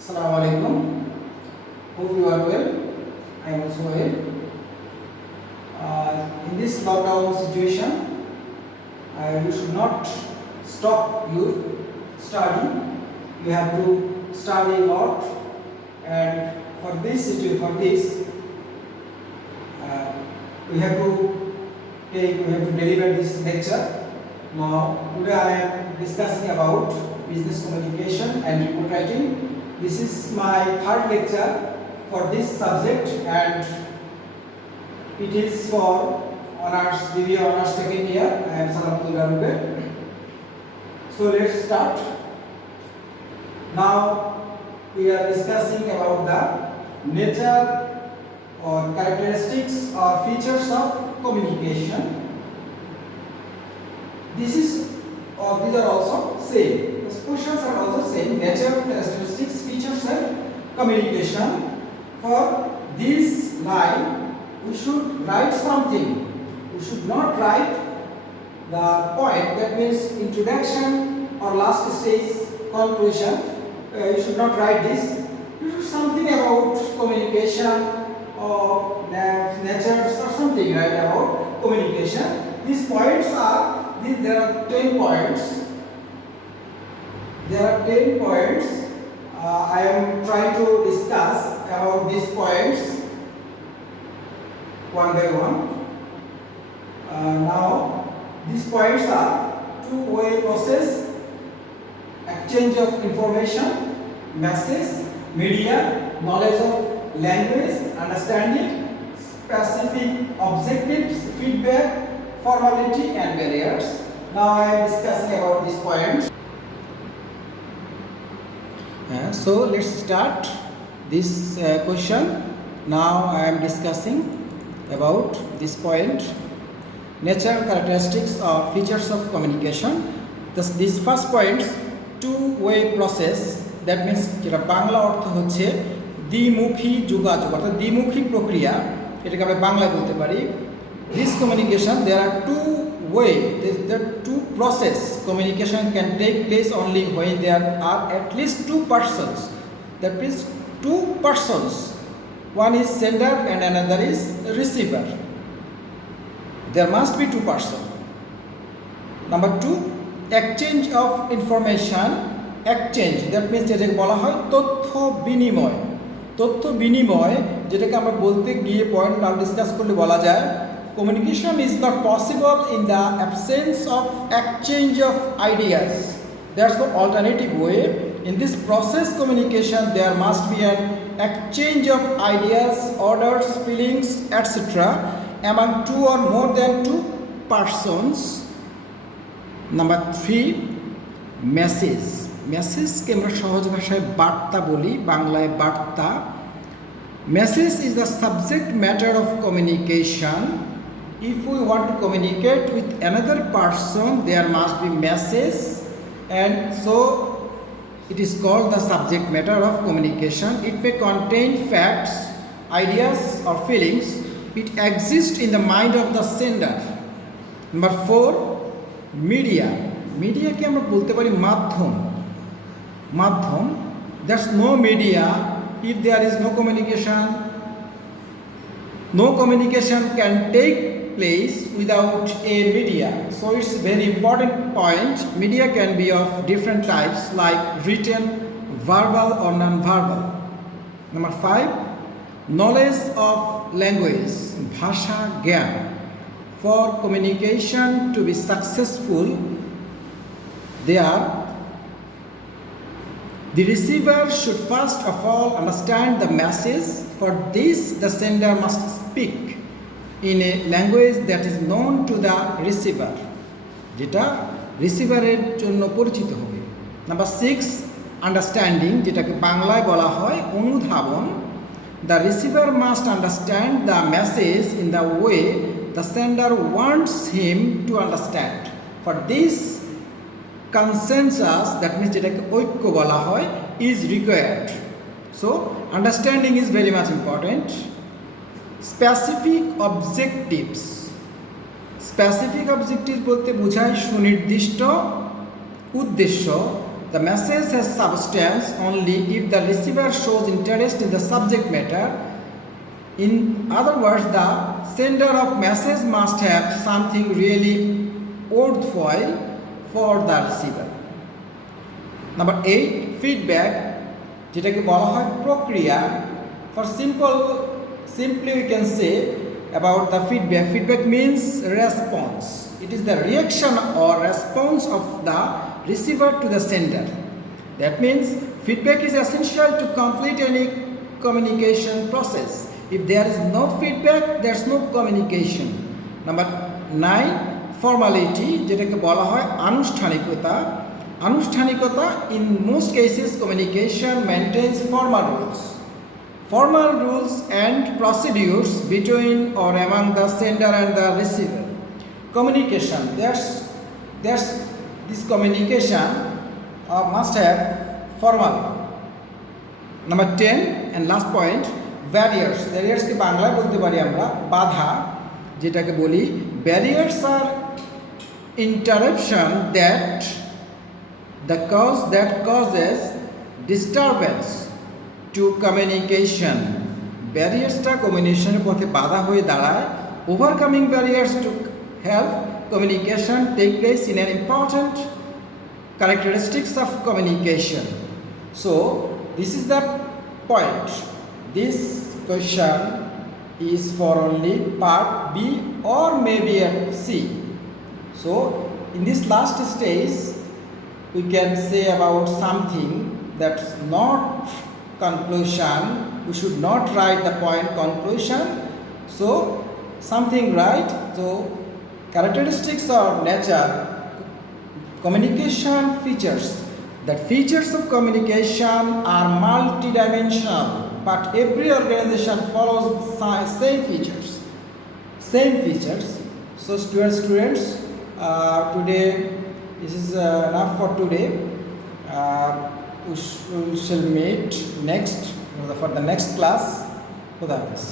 Assalamu alaikum. Hope you are well. I am also well. In this lockdown situation, you should not stop your study. You have to study a lot, and for this, we have to deliver this lecture. Now, today I am discussing about business communication and report writing. This is my third lecture for this subject, and it is for honors, BBA honors second year. I am Salamuddin Garude. So let's start. Now we are discussing about the nature or characteristics or features of communication. These are also same. The questions are also same. Nature, characteristics, features, and communication. For this line, we should write something. We should not write the point. That means introduction or last stage conclusion. You should not write this. You should something about communication or nature or something right about communication. These points are. There are 10 points. There are 10 points. I am trying to discuss about these points one by one. Now, these points are two-way process, exchange of information, message, media, knowledge of language, understanding, specific objectives, feedback, formality and barriers. Now I am discussing about these points. So let's start this question. Now I am discussing about this point. Nature, characteristics or features of communication. These first points, two-way process. That means যেটা বাংলা অর্থ হচ্ছে দ্বিমুখী যোগাযোগ অর্থাৎ দ্বিমুখী প্রক্রিয়া, এটাকে আমরা বাংলায় বলতে পারি। This communication, there are two ways, there are two process. Communication can take place only when there are at least two persons. That means two persons. One is sender and another is receiver. There must be two persons. Number two, exchange of information. Exchange, that means যেটাকে বলা হয় তথ্য বিনিময়। তথ্য বিনিময় যেটাকে আমরা বলতে গিয়ে পয়েন্ট নাও ডিসকাস করলে বলা যায় communication is not possible in the absence of exchange of ideas. That's the alternative way. In this process communication, there must be an exchange of ideas, orders, feelings, etc. among two or more than two persons. Number three, message. Message কে আমরা সহজ ভাষায় বার্তা বলি, বাংলায় বার্তা। Message is the subject matter of communication. If we want to communicate with another person, there must be message, and so it is called the subject matter of communication. It may contain facts, ideas or feelings. It exists in the mind of the sender. Number four, media. Media কে আমরা বলতে পারি মাধ্যম। মাধ্যম, there's no media if there is no communication. No communication can take place without a media. So it's a very important point. Media can be of different types like written, verbal or non-verbal. Number five, knowledge of language, bhasha gyan. For communication to be successful, the receiver should first of all understand the message. For this, the sender must speak in a language that is known to the receiver, যেটা রিসিভারের জন্য পরিচিত হবে। Number six, understanding, যেটাকে বাংলায় বলা হয় অনুধাবন। The receiver must understand the message in the way the sender wants him to understand. For this consensus, that means যেটাকে ঐক্য বলা হয়, is required. So understanding is very much important. Specific objectives. Specific objectives বলতে বোঝায় সুনির্দিষ্ট উদ্দেশ্য the message has substance only if the receiver shows interest in the subject matter. In other words, the sender of message must have something really worthwhile for the receiver. Number 8, feedback, যেটাকে বলা হয় প্রক্রিয়া. For simply we can say about the feedback. Feedback means response. It is the reaction or response of the receiver to the sender. That means feedback is essential to complete any communication process. If there is no feedback, there is no communication. Number 9, formality, যেটাকে বলা হয় আনুষ্ঠানিকতা. আনুষ্ঠানিকতা, in most cases communication maintains formal rules. Formal rules and procedures between or among the sender and the receiver. Communication, there's this communication must have formal. Number 10 and last point, barriers. Barriers কে বাংলায় বলতে পারি আমরা বাধা, যেটাকে বলি barriers are interruption that causes disturbance to communication. ব্যারিয়ার্সটা কমিউনিকেশনের পথে বাধা হয়ে দাঁড়ায়. Overcoming barriers to help communication take place in an important characteristics of communication. So this is the point. This question is for only part B or maybe at C. So in this last stage we can say about something that's not conclusion. We should not write the point conclusion. So something right. So characteristics of nature, communication features. The features of communication are multidimensional, but every organization follows same features. So students, today this is enough for today. We shall meet next for the next class. Khuda Hafiz.